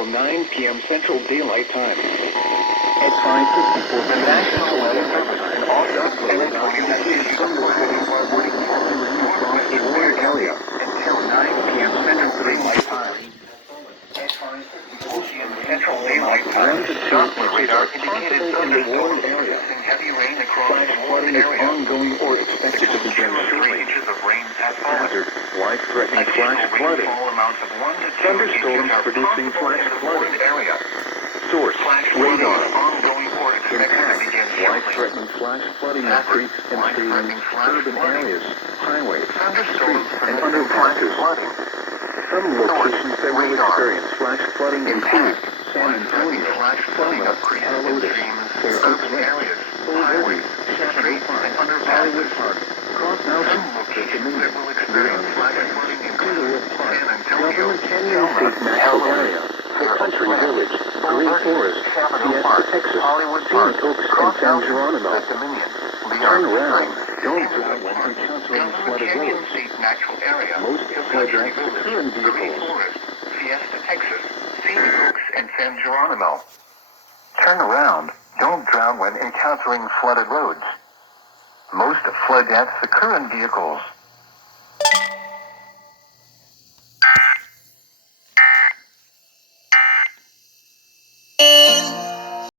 until 9 p.m. Central Daylight Time. At 5:54 the National Weather Service and all government agencies from the city are warning heavy rain across the warned area until 9 p.m. Central Daylight Time. At 5:54 p.m. Central Daylight Time, Doppler radar indicated thunderstorms and heavy rain across the warned area. Ongoing or expected to begin shortly. 3 inches of rain have fallen. Life-threatening flash flooding. Thunderstorms producing flash flooding. Area. Source, radar. Impact, life-threatening flash flooding of creeks and streams, urban areas, highways, streets, and underpasses. Some locations that will experience flash flooding include San Antonio, Selma, Helotes, Fair Oaks Ranch, Old Valley, Chapel Park, Hollywood Park, Cross Mountain, the Dominion, Leon, Cedarwood Park, Government Canyon State Natural Area, the Country Village, Green Forest, EAS, Texas, Scenic Oaks, and San Geronimo. Turn around. Don't drive when encountering flooded roads. Most flood acts occur in vehicles. Fiesta, Texas, Scenic Oaks, and San Geronimo. Turn around. Don't drown when encountering flooded roads. Most flood deaths occur in vehicles.